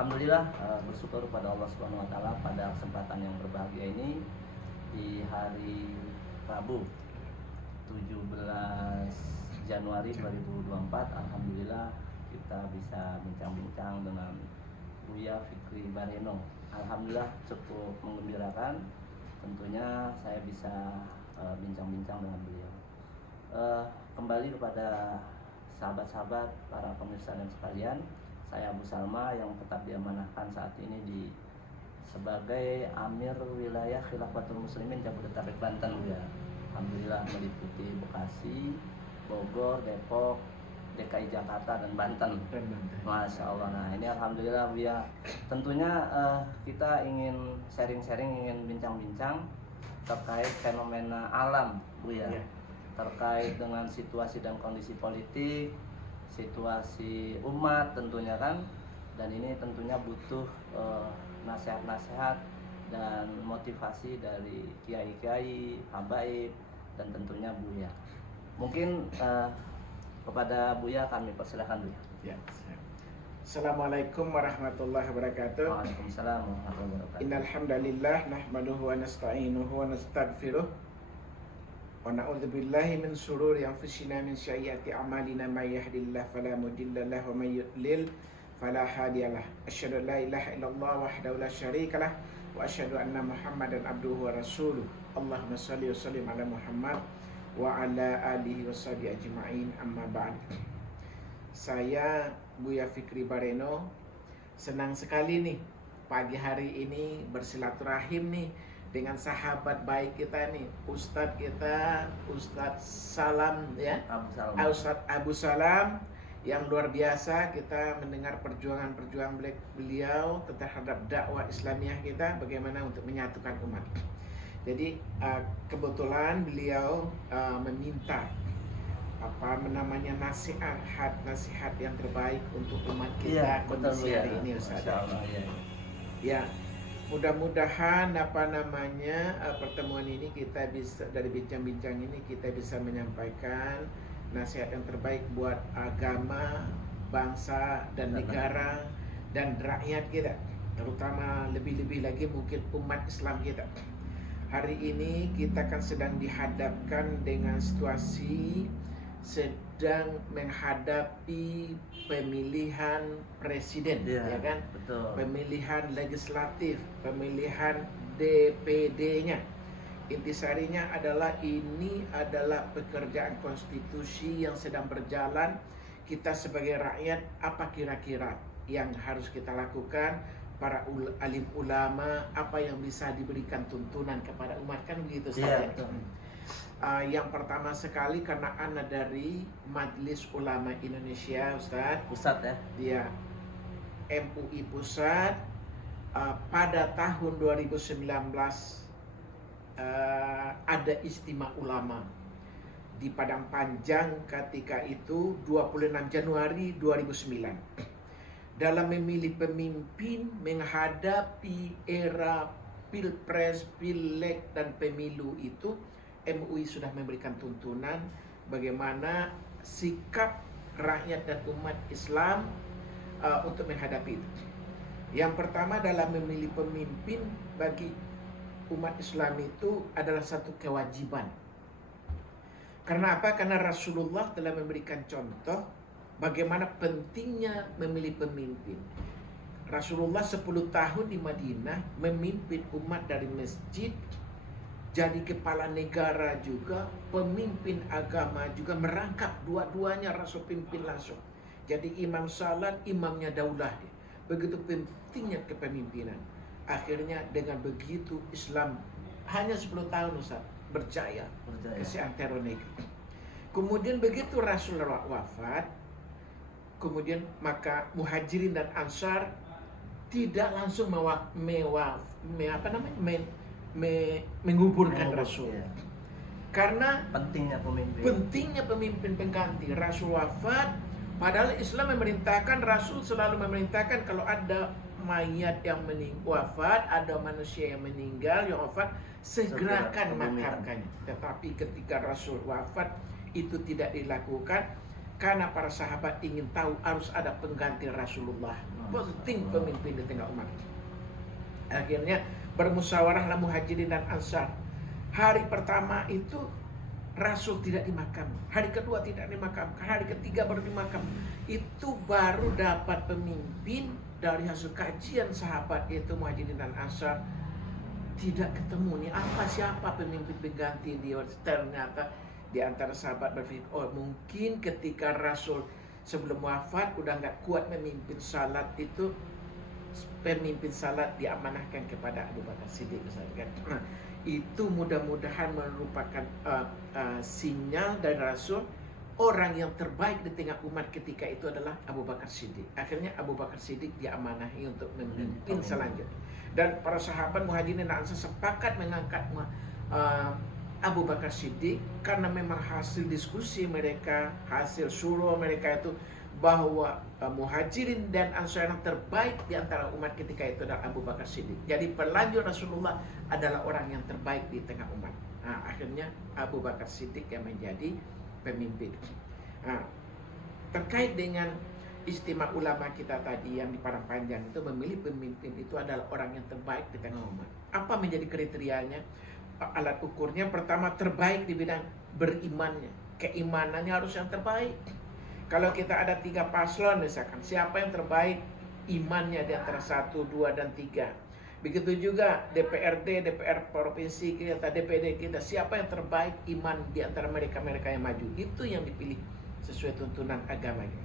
Alhamdulillah, bersyukur pada Allah Subhanahu wa taala pada kesempatan yang berbahagia ini di hari Rabu 17 Januari 2024. Alhamdulillah kita bisa bincang-bincang dengan Buya Fikri Bareno. Alhamdulillah cukup menggembirakan. Tentunya saya bisa bincang-bincang dengan beliau. Kembali kepada sahabat-sahabat para pemirsa dan sekalian, saya Abu Salma yang tetap diamanahkan saat ini sebagai Amir Wilayah Khilafatul Muslimin Jabodetabek Banten, ya. Alhamdulillah meliputi Bekasi, Bogor, Depok, DKI Jakarta dan Banten. Masya Allah. Nah ini alhamdulillah Bu ya. Tentunya kita ingin sharing-sharing, ingin bincang-bincang terkait fenomena alam, Bu ya. Terkait dengan situasi dan kondisi politik, situasi umat tentunya kan, dan ini tentunya butuh nasihat-nasihat dan motivasi dari kiai-kiai, habaib, dan tentunya Buya. Mungkin kepada Buya kami persilahkan, Buya. Ya. Assalamualaikum warahmatullahi wabarakatuh. Waalaikumsalam warahmatullahi wabarakatuh. Innal hamdalillah nahmaduhu wa nasta'inuhu wa nastaghfiruh wa na'udzu billahi min shururi anfusina min sayyiati a'malina may yahdihillahu fala mudilla lahu wa may yudlil fala hadiyalah. Asyhadu an la ilaha illallah wahdahu la syarikalah wa asyhadu anna Muhammadan abduhu wa rasuluh. Allahumma shalli wa sallim ala Muhammad wa ala alihi washabihi ajma'in, amma ba'd. Saya Buya Fikri Bareno senang sekali nih pagi hari ini bersilaturahim nih dengan sahabat baik kita nih, Ustadz kita, Ustadz Salam ya, Ustadz Abu Salam, yang luar biasa. Kita mendengar perjuangan beliau terhadap dakwah Islamiyah kita, bagaimana untuk menyatukan umat. Jadi kebetulan beliau meminta nasihat yang terbaik untuk umat kita kondisi hari ini, Ustaz. Ya, mudah-mudahan pertemuan ini kita bisa, dari bincang-bincang ini kita bisa menyampaikan nasihat yang terbaik buat agama, bangsa dan negara dan rakyat kita, terutama lebih-lebih lagi mungkin umat Islam kita. Hari ini kita kan sedang dihadapkan dengan situasi sedang menghadapi pemilihan presiden, ya kan? Betul. Pemilihan legislatif, pemilihan DPD-nya. Intisarinya adalah ini adalah pekerjaan konstitusi yang sedang berjalan. Kita sebagai rakyat, apa kira-kira yang harus kita lakukan? Para alim ulama, apa yang bisa diberikan tuntunan kepada umat, kan begitu saja. Yang pertama sekali, karena anak dari Majelis Ulama Indonesia, Ustadz ya, dia MUI Pusat, pada tahun 2019 ada istimewa ulama di Padang Panjang ketika itu 26 Januari 2009. Dalam memilih pemimpin menghadapi era pilpres, pileg, dan pemilu itu, MUI sudah memberikan tuntunan bagaimana sikap rakyat dan umat Islam untuk menghadapi itu. Yang pertama, dalam memilih pemimpin bagi umat Islam itu adalah satu kewajiban. Karena apa? Karena Rasulullah telah memberikan contoh bagaimana pentingnya memilih pemimpin. Rasulullah 10 tahun di Madinah memimpin umat dari masjid, jadi kepala negara juga, pemimpin agama juga, merangkap dua-duanya Rasul pimpin langsung. Jadi imam salat, imamnya daulah. Begitu pentingnya kepemimpinan. Akhirnya dengan begitu Islam hanya 10 tahun Ustaz berjaya. Ke seantero negeri. Kemudian begitu Rasulullah wafat, kemudian maka Muhajirin dan Ansar tidak langsung menguburkan Rasul. Ya. Karena pentingnya pemimpin pengganti. Rasul wafat, padahal Islam memerintahkan, Rasul selalu memerintahkan kalau ada mayat yang wafat, ada manusia yang meninggal, yang wafat, segerakan makamkannya. Tetapi ketika Rasul wafat itu tidak dilakukan. karena para sahabat ingin tahu harus ada pengganti Rasulullah. Penting pemimpin di tengah umat. Akhirnya bermusyawarahlah Muhajirin dan Ansar. Hari pertama itu Rasul tidak dimakam, hari kedua tidak dimakam, hari ketiga baru dimakam. Itu baru dapat pemimpin dari hasil kajian sahabat itu Muhajirin dan Ansar. Tidak ketemu nih siapa pemimpin pengganti dia. Ternyata di antara sahabat berpikir, oh mungkin ketika Rasul sebelum wafat udah nggak kuat memimpin salat itu, pemimpin salat diamanahkan kepada Abu Bakar Siddiq misalkan. Nah, itu mudah-mudahan merupakan sinyal dari Rasul, orang yang terbaik di tengah umat ketika itu adalah Abu Bakar Siddiq. Akhirnya Abu Bakar Siddiq diamanahi untuk memimpin selanjutnya. Dan para sahabat Muhajirin dan Ansar sepakat mengangkat Abu Bakar Siddiq karena memang hasil diskusi mereka, hasil syuro mereka itu bahwa Muhajirin dan Ansar yang terbaik di antara umat ketika itu adalah Abu Bakar Siddiq. Jadi pelanjut Rasulullah adalah orang yang terbaik di tengah umat. Nah, akhirnya Abu Bakar Siddiq yang menjadi pemimpin. Nah, terkait dengan istimewa ulama kita tadi yang di Padang Panjang itu, memilih pemimpin itu adalah orang yang terbaik di tengah umat. Apa menjadi kriterianya? Alat ukurnya pertama terbaik di bidang berimannya, keimanannya harus yang terbaik. Kalau kita ada 3 paslon misalkan, siapa yang terbaik imannya di antara 1, 2, dan 3. Begitu juga DPRD, DPR provinsi kita, DPD kita, siapa yang terbaik iman di antara mereka-mereka yang maju. Itu yang dipilih sesuai tuntunan agamanya.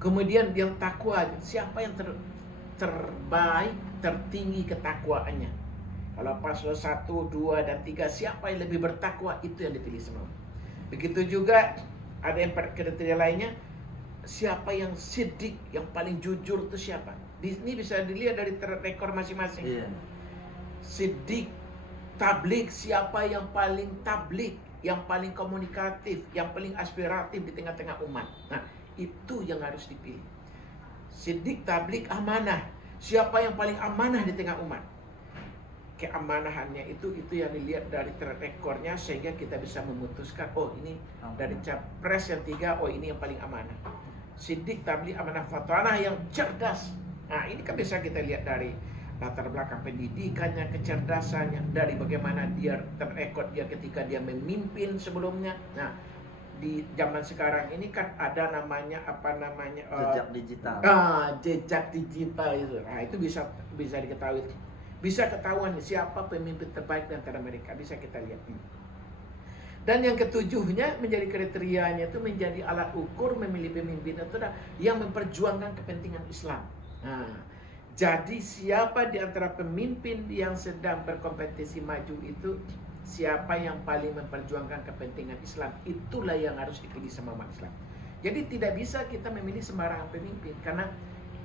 Kemudian yang takwa, siapa yang terbaik, tertinggi ketakwaannya. Kalau paslon 1, 2, dan 3, siapa yang lebih bertakwa, itu yang dipilih semua. Begitu juga ada yang kriteria lainnya, siapa yang siddiq, yang paling jujur itu siapa. Ini bisa dilihat dari rekor masing-masing. Siddiq, tablik, siapa yang paling tablik, yang paling komunikatif, yang paling aspiratif di tengah-tengah umat. Nah, itu yang harus dipilih. Siddiq, tablik, amanah, siapa yang paling amanah di tengah umat. Keamanahannya itu yang dilihat dari track recordnya, sehingga kita bisa memutuskan, oh ini dari capres yang 3, oh ini yang paling amanah. Siddiq, tabligh, amanah, fatanah, yang cerdas. Nah, ini kan bisa kita lihat dari latar belakang pendidikannya, kecerdasannya, dari bagaimana dia terrekod dia ketika dia memimpin sebelumnya. Nah, di zaman sekarang ini kan ada namanya jejak digital. Jejak digital itu. Nah, itu bisa diketahui. Bisa ketahuan siapa pemimpin terbaik di antara mereka, bisa kita lihat. Dan yang ketujuhnya menjadi kriterianya itu menjadi alat ukur memilih pemimpin itu adalah yang memperjuangkan kepentingan Islam. Nah, jadi siapa di antara pemimpin yang sedang berkompetisi maju itu, siapa yang paling memperjuangkan kepentingan Islam, itulah yang harus dipilih sama umat Islam. Jadi tidak bisa kita memilih sembarangan pemimpin, karena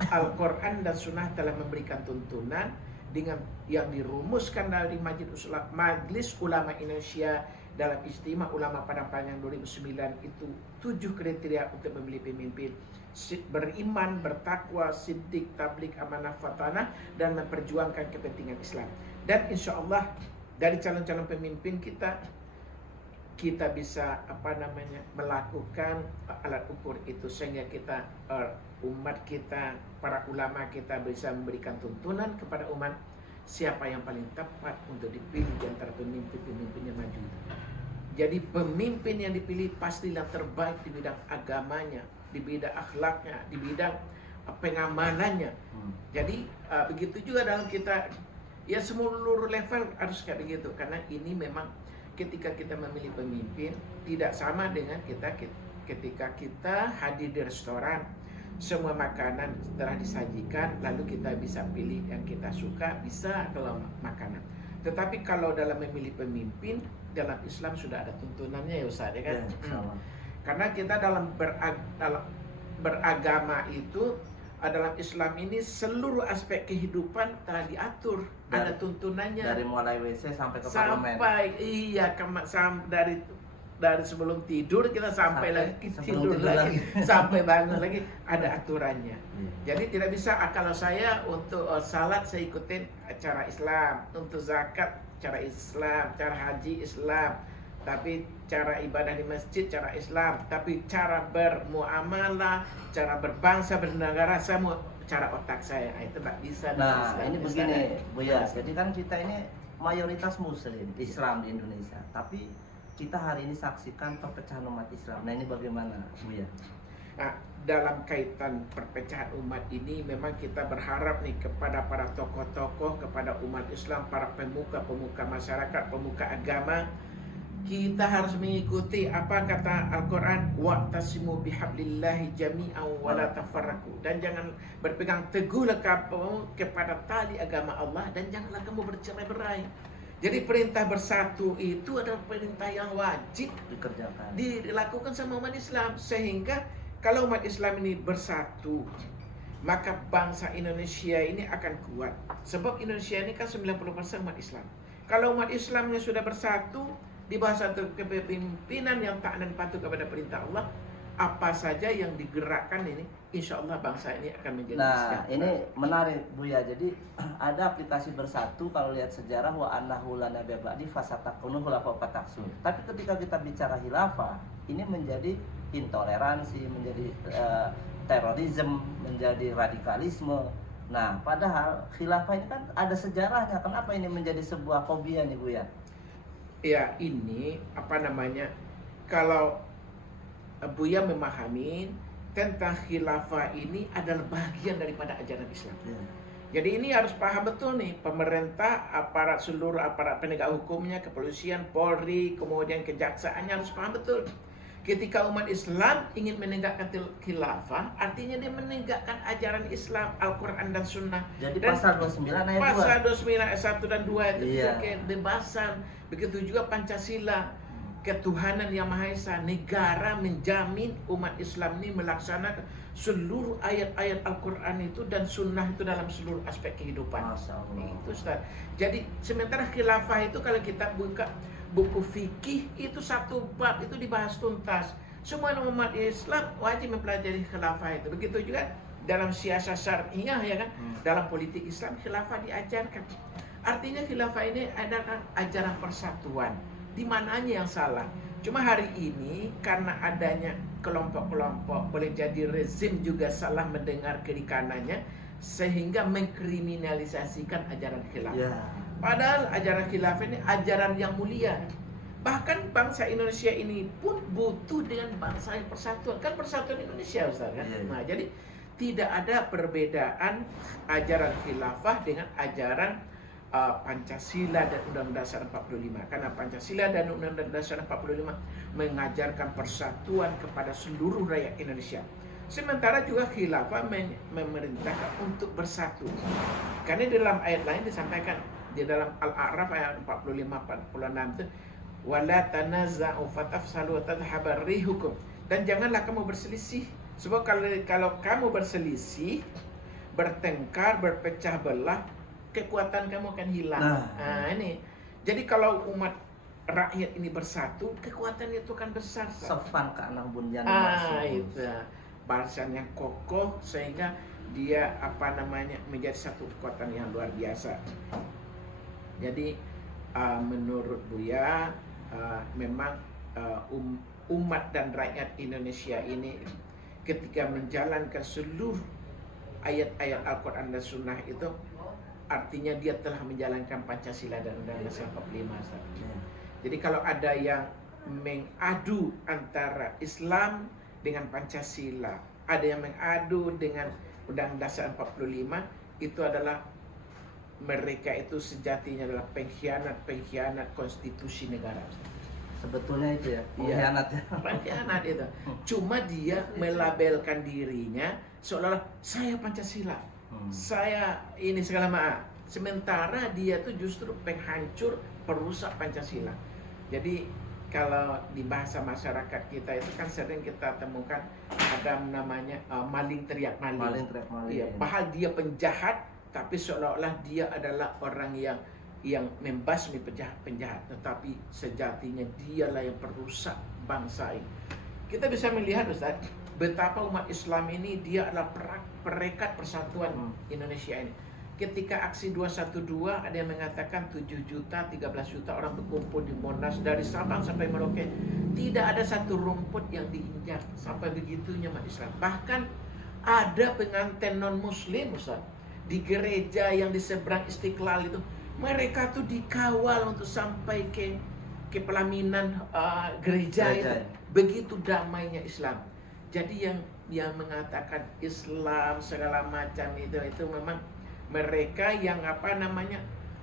Al-Quran dan Sunnah telah memberikan tuntunan dengan yang dirumuskan dari Majelis Ulama Indonesia dalam Istimewa Ulama Padang Panjang 2009 itu 7 kriteria untuk memilih pemimpin: beriman, bertakwa, siddiq, tabligh, amanah, fatanah, dan memperjuangkan kepentingan Islam. Dan insya Allah dari calon-calon pemimpin kita bisa melakukan alat ukur itu, sehingga kita umat kita, para ulama kita bisa memberikan tuntunan kepada umat siapa yang paling tepat untuk dipilih di antara pemimpin-pemimpin yang maju. Jadi pemimpin yang dipilih pastilah terbaik di bidang agamanya, di bidang akhlaknya, di bidang pengamanannya. Jadi begitu juga dalam kita, ya seluruh level harus kayak begitu, karena ini memang ketika kita memilih pemimpin tidak sama dengan ketika kita hadir di restoran, semua makanan telah disajikan, lalu kita bisa pilih yang kita suka, bisa kalau makanan. Tetapi kalau dalam memilih pemimpin dalam Islam sudah ada tuntunannya ya Ustaz, ya kan? Karena kita dalam beragama itu, dalam Islam ini seluruh aspek kehidupan telah diatur, ada tuntunannya. Dari mulai WC sampai ke parlemen. Dari sebelum tidur kita sampai lagi tidur lagi sampai bangun lagi ada aturannya. Jadi tidak bisa kalau saya untuk salat saya ikutin cara Islam, untuk zakat cara Islam, cara haji Islam, tapi cara ibadah di masjid, cara Islam, tapi cara bermuamalah, cara berbangsa, bernegara, semua cara otak saya. Itu tak bisa. Nah, ini begini, Buya. Jadi kan kita ini mayoritas Muslim, Islam di Indonesia. Tapi kita hari ini saksikan perpecahan umat Islam. Nah, ini bagaimana, Buya? Nah, dalam kaitan perpecahan umat ini memang kita berharap nih kepada para tokoh-tokoh, kepada umat Islam, para pemuka-pemuka masyarakat, pemuka agama, kita harus mengikuti apa kata Al-Quran, wa'tasimu bihablillahi jami'an wa la tafarraqu, dan jangan berpegang teguhlah kamu kepada tali agama Allah dan janganlah kamu bercerai-berai. Jadi perintah bersatu itu adalah perintah yang wajib dilakukan sama umat Islam, sehingga kalau umat Islam ini bersatu, maka bangsa Indonesia ini akan kuat. Sebab Indonesia ini kan 90% umat Islam. Kalau umat Islamnya sudah bersatu di bawah satu kepemimpinan yang taat dan patuh kepada perintah Allah, apa saja yang digerakkan ini, insya Allah bangsa ini akan menjadi Nah, ini menarik, Buya. Jadi ada aplikasi bersatu, kalau lihat sejarah, wa annahu la nabiyya ba'di fasatakunu khulafa taksun. Tapi ketika kita bicara khilafah, ini menjadi intoleransi, menjadi terorisme, menjadi radikalisme. Nah, padahal khilafah ini kan ada sejarahnya. Kenapa ini menjadi sebuah fobia nih, Buya? Ya, ini apa namanya? Kalau Buya memahami tentang khilafah ini adalah bagian daripada ajaran Islam. Jadi ini harus paham betul nih, pemerintah, seluruh aparat penegak hukumnya, kepolisian, Polri, kemudian kejaksaannya harus paham betul. Ketika umat Islam ingin menegakkan khilafah, artinya dia menegakkan ajaran Islam, Al-Quran dan Sunnah. Jadi dan pasal 29 ayat 2. Pasal 29 ayat 1 dan 2 itu Iya. kebebasan. Begitu juga Pancasila, ketuhanan yang Maha Esa. Negara menjamin umat Islam ini melaksanakan seluruh ayat-ayat Al-Quran itu dan Sunnah itu dalam seluruh aspek kehidupan. Masya Allah. Itu Ustaz. Jadi sementara khilafah itu kalau kita buka buku fikih itu satu bab itu dibahas tuntas. Semua umat Islam wajib mempelajari khilafah itu. Begitu juga dalam siasat syariah, ya kan? Dalam politik Islam khilafah diajarkan. Artinya khilafah ini adalah ajaran persatuan. Di mananya yang salah? Cuma hari ini karena adanya kelompok-kelompok, boleh jadi rezim juga salah mendengar kiri kanannya, sehingga mengkriminalisasikan ajaran khilafah. Padahal ajaran khilafah ini ajaran yang mulia. Bahkan bangsa Indonesia ini pun butuh dengan bangsa yang persatuan. Kan persatuan Indonesia, Ustaz, kan? Nah, jadi tidak ada perbedaan ajaran khilafah dengan ajaran Pancasila dan Undang-Undang Dasar 45. Karena Pancasila dan Undang-Undang Dasar 45 mengajarkan persatuan kepada seluruh rakyat Indonesia. Sementara juga khilafah memerintahkan untuk bersatu. Karena di dalam ayat lain disampaikan, di dalam Al-A'raf ayat 45-46 itu, wala tanaza'u fatafsalu wa tadhhabu rihukum, dan janganlah kamu berselisih, sebab kalau kamu berselisih, bertengkar, berpecah belah, kekuatan kamu akan hilang. Nah, ini. Jadi kalau umat rakyat ini bersatu, kekuatan itu akan besar. Sofan ka anak bunyan. Itu barisan yang kokoh sehingga dia menjadi satu kekuatan yang luar biasa. Jadi menurut Buya memang umat dan rakyat Indonesia ini ketika menjalankan seluruh ayat-ayat Al-Quran dan Sunnah itu, artinya dia telah menjalankan Pancasila dan Undang-Undang Dasar 45. Jadi kalau ada yang mengadu antara Islam dengan Pancasila, ada yang mengadu dengan Undang-Undang Dasar 45, itu adalah mereka itu sejatinya adalah pengkhianat konstitusi negara. Sebetulnya itu ya, pengkhianat ya. Pengkhianat itu. Cuma dia melabelkan dirinya seolah-olah saya Pancasila, saya ini segala macam. Sementara dia tuh justru penghancur, perusak Pancasila. Jadi kalau di bahasa masyarakat kita itu kan sering kita temukan ada namanya maling teriak maling. Maling teriak maling. Iya, padahal dia penjahat, tapi seolah-olah dia adalah orang yang membasmi penjahat, tetapi sejatinya dialah yang perusak bangsa ini. Kita bisa melihat, Ustaz, betapa umat Islam ini dia adalah perekat persatuan Indonesia ini. ketika aksi 212 ada yang mengatakan 7 juta, 13 juta orang berkumpul di Monas dari Sabang sampai Merauke. Tidak ada satu rumput yang diinjak, sampai begitunya umat Islam. Bahkan ada pengantin non muslim Ustaz, di gereja yang di seberang Istiqlal itu, mereka tuh dikawal untuk sampai ke pelaminan gereja itu. Begitu damainya Islam. Jadi yang mengatakan Islam segala macam itu memang mereka yang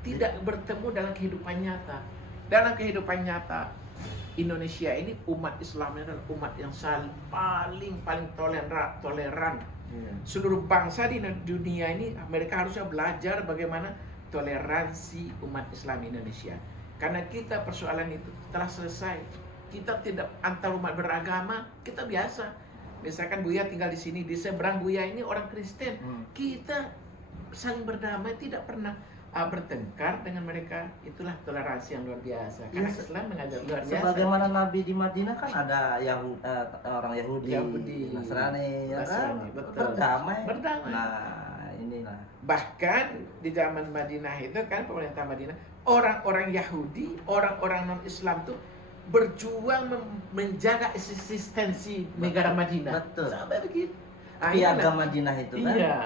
tidak bertemu dalam kehidupan nyata. Dalam kehidupan nyata Indonesia ini, umat Islam adalah umat yang paling toleran. Seluruh bangsa di dunia ini mereka harusnya belajar bagaimana toleransi umat Islam Indonesia. Karena kita persoalan itu telah selesai. Kita tidak antar umat beragama, kita biasa. Misalkan Buya tinggal di sini, di seberang Buya ini orang Kristen. Kita saling berdamai, tidak pernah bertengkar dengan mereka. Itulah toleransi yang luar biasa. Karena Islam mengajar luar biasa. Sebagaimana Nabi di Madinah kan ada orang Yahudi, Nasrani, ya kan? Betul. Berdamai. Nah, inilah. Bahkan di zaman Madinah itu kan, pemerintah Madinah, orang-orang Yahudi, orang-orang non-Islam tuh berjuang menjaga eksistensi negara Madinah. Betul. Sampai begitu. Piagam Madinah itu kan. Iya.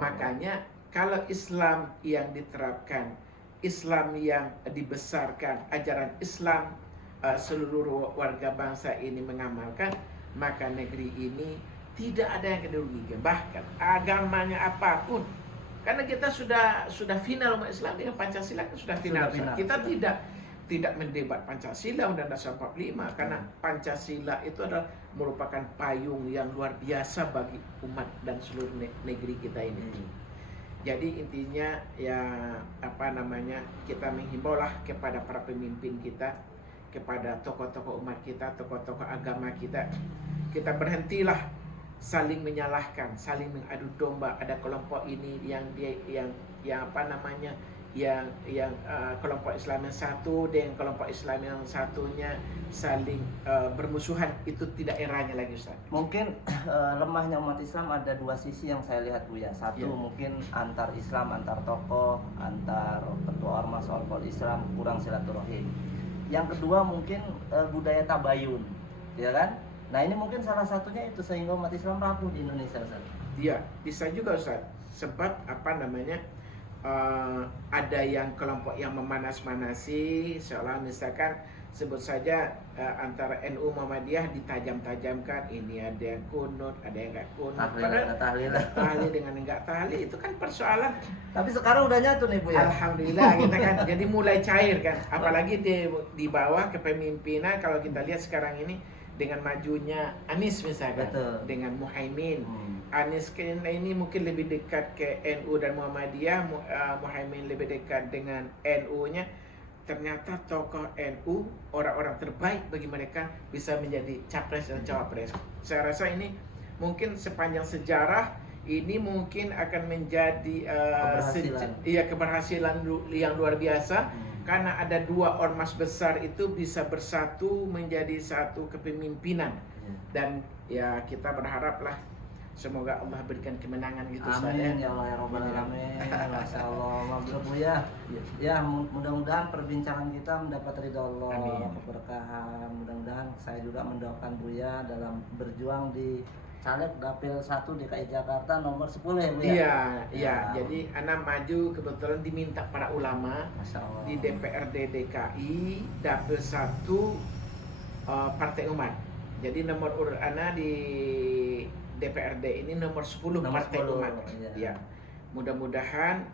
Makanya kalau Islam yang diterapkan, Islam yang dibesarkan, ajaran Islam seluruh warga bangsa ini mengamalkan, maka negeri ini tidak ada yang dirugikan. Bahkan agamanya apapun, karena kita sudah final umat Islam dengan Pancasila, sudah final. Kita tidak mendebat Pancasila Undang-Undang 45, karena Pancasila itu adalah merupakan payung yang luar biasa bagi umat dan seluruh negeri kita ini. Jadi intinya ya kita menghimbaulah kepada para pemimpin kita, kepada tokoh-tokoh umat kita, tokoh-tokoh agama kita berhentilah saling menyalahkan, saling mengadu domba. Ada kelompok ini yang kelompok Islam yang satu dengan kelompok Islam yang satunya saling bermusuhan. Itu tidak eranya lagi, Ustaz. Mungkin lemahnya umat Islam ada dua sisi yang saya lihat, Buya. Satu, mungkin antar Islam, antar tokoh, antar ketua ormas ormas Islam kurang silaturahim. Yang kedua mungkin budaya tabayun, ya kan? Nah, ini mungkin salah satunya itu sehingga umat Islam rapuh di Indonesia, Ustaz. Iya, bisa juga, Ustaz. Sebab ada yang kelompok yang memanas-manasi, seolah misalkan sebut saja antara NU Muhammadiyah ditajam-tajamkan, ini ada yang kunut, ada yang enggak kunut, tahlil dengan enggak tahlil, itu kan persoalan. Tapi sekarang udah nyatu nih, Bu, ya. Alhamdulillah kita kan jadi mulai cair kan, apalagi di bawah kepemimpinan. Kalau kita lihat sekarang ini dengan majunya Anies misalkan, dengan Muhaimin. Anies ini mungkin lebih dekat ke NU dan Muhammadiyah, Muhaimin lebih dekat dengan NU-nya. Ternyata tokoh NU, orang-orang terbaik bagi mereka bisa menjadi capres dan cawapres. Saya rasa ini mungkin sepanjang sejarah ini mungkin akan menjadi keberhasilan yang luar biasa. Karena ada dua ormas besar itu bisa bersatu menjadi satu kepemimpinan. Dan ya kita berharaplah semoga Allah berikan kemenangan gitu. Amin ya Allah ya Rabbal Alamin. Masya Allah. Mabrur, Bu, ya. Ya, mudah-mudahan perbincangan kita mendapat ridha Allah, keberkahan. Mudah-mudahan saya juga mendoakan Buya dalam berjuang di caleg Dapil 1 DKI Jakarta nomor 10 ya, Bu, ya? Iya. Jadi anak maju kebetulan diminta para ulama di DPRD DKI Dapil 1 Partai Umat. Jadi nomor urut anak di DPRD ini nomor 10 Partai Umat. Ya. Mudah-mudahan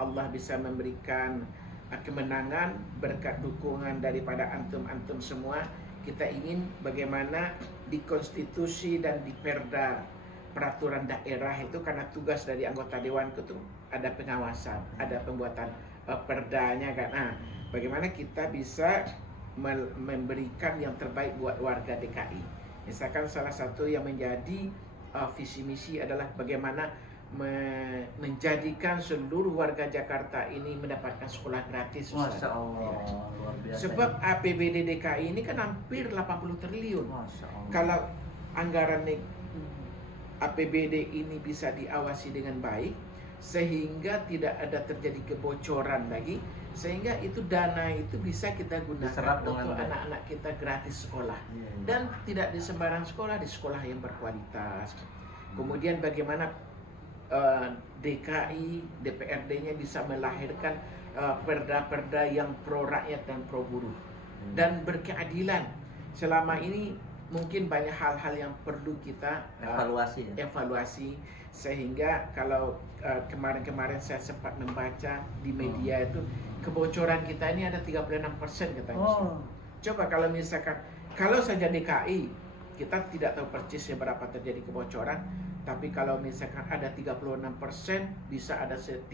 Allah bisa memberikan kemenangan berkat dukungan daripada antum-antum semua. Kita ingin bagaimana di konstitusi dan di perda peraturan daerah itu, karena tugas dari anggota dewan itu ada pengawasan, ada pembuatan perdanya kan. Nah, bagaimana kita bisa memberikan yang terbaik buat warga DKI. Misalkan salah satu yang menjadi visi misi adalah bagaimana menjadikan seluruh warga Jakarta ini mendapatkan sekolah gratis. Masya Allah, luar biasa. Sebab APBD DKI ini kan hampir 80 triliun. Masya Allah. Kalau anggaran APBD ini bisa diawasi dengan baik sehingga tidak ada terjadi kebocoran lagi, sehingga itu dana itu bisa kita Diserap gunakan dengan untuk baik. anak-anak kita gratis sekolah Iya. dan tidak di sembarang sekolah, di sekolah yang berkualitas. Kemudian bagaimana DKI, DPRD-nya bisa melahirkan perda-perda yang pro rakyat dan pro buruh dan berkeadilan. Selama ini mungkin banyak hal-hal yang perlu kita Evaluasi ya. evaluasi, sehingga kalau kemarin-kemarin saya sempat membaca di media itu kebocoran kita ini ada 36% katanya. Oh. Coba kalau misalkan kalau saja DKI kita tidak tahu persisnya berapa terjadi kebocoran, tapi kalau misalkan ada 36% bisa ada 30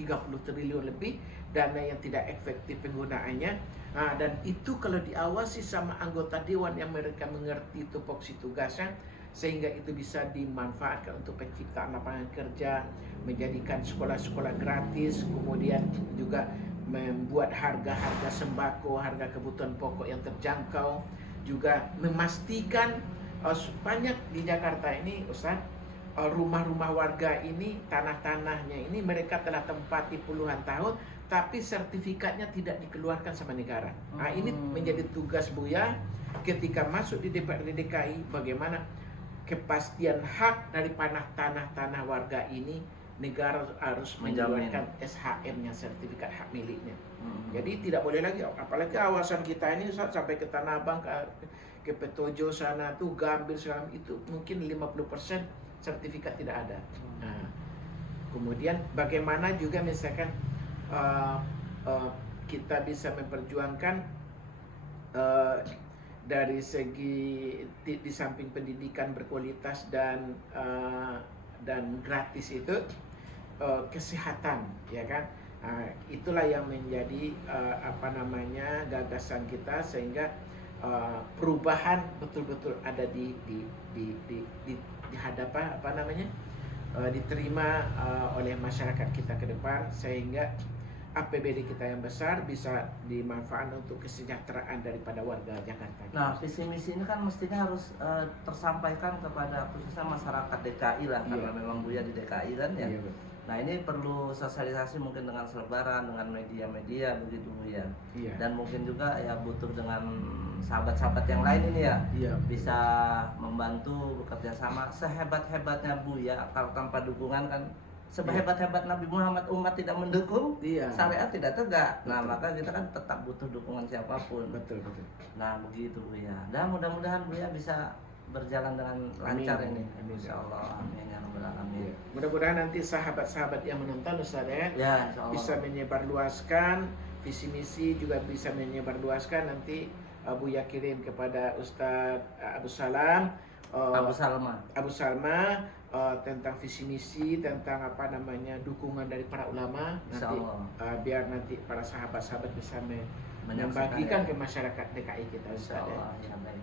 triliun lebih dana yang tidak efektif penggunaannya. Nah, dan itu kalau diawasi sama anggota dewan yang mereka mengerti tupoksi tugasnya, sehingga itu bisa dimanfaatkan untuk penciptaan lapangan kerja, menjadikan sekolah-sekolah gratis, kemudian juga membuat harga-harga sembako, harga kebutuhan pokok yang terjangkau, juga memastikan banyak di Jakarta ini, Ustaz, rumah-rumah warga ini, tanah-tanahnya ini mereka telah tempati puluhan tahun, tapi sertifikatnya tidak dikeluarkan sama negara. Nah, ini menjadi tugas Buya ketika masuk di DPRD DKI, bagaimana kepastian hak dari tanah warga ini, negara harus Menjamin. mengeluarkan SHM-nya, sertifikat hak miliknya. Jadi tidak boleh lagi, apalagi kawasan kita ini Ustaz, sampai ke Tanah Abang, ke Petojo sana tuh, Gambir segala itu mungkin 50% sertifikat tidak ada. Nah, kemudian bagaimana juga misalkan kita bisa memperjuangkan dari segi di samping pendidikan berkualitas dan gratis itu kesehatan, ya kan? Itulah yang menjadi gagasan kita, sehingga perubahan betul-betul ada di hadapan diterima oleh masyarakat kita ke depan, sehingga APBD kita yang besar bisa dimanfaatkan untuk kesejahteraan daripada warga Jakarta. Nah, visi misi ini kan mestinya harus tersampaikan kepada khususnya masyarakat DKI lah, karena memang Buya di DKI kan ya. Iya, Nah, ini perlu sosialisasi mungkin dengan selebaran, dengan media-media begitu Buya. iya. Dan mungkin juga ya butuh dengan sahabat-sahabat yang lain ini ya. Iya. Bisa membantu bekerja sama sehebat-hebatnya Buya, kalau tanpa dukungan kan sehebat-hebat Nabi Muhammad umat tidak mendukung, Iya. syariat tidak tegak. Nah, Betul. maka kita kan tetap butuh dukungan siapapun. Betul. Nah, begitu Buya. Dan mudah-mudahan Buya bisa berjalan dengan lancar Amin. ini. Amin. Insyaallah. Amin ya rabbal alamin. Iya. Mudah-mudahan nanti sahabat-sahabat yang menonton Ustaz ya, Ya, insyaallah. bisa menyebarluaskan visi misi, juga bisa menyebarluaskan nanti Buya kirim kepada Ustaz Abu Salam, Abu Salma. tentang visi misi, tentang dukungan dari para ulama, nanti Insyaallah. biar nanti para sahabat-sahabat bisa Menyaksikan membagikan ya. ke masyarakat DKI kita Ustaz ya. Insyaallah ya baik.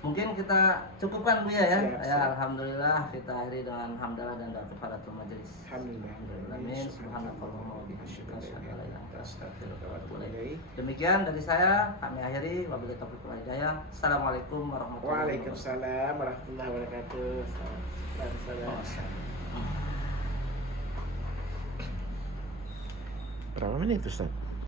Mungkin kita cukupkan Buya ya. Siap, Ya, siap. alhamdulillah kita akhiri dengan hamdalah dan doa kafaratul majelis. Alhamdulillah. Amin. Subhanakallahumma wa bihamdika asyhadu an la ilaha illa anta astaghfiruka wa atubu ilaik. Waalaikumsalam Demikian dari saya, kami akhiri wabillahi taufiq wal hidayah. Assalamualaikum warahmatullahi wabarakatuh. warahmatullahi wabarakatuh. Berapa menit Ustaz?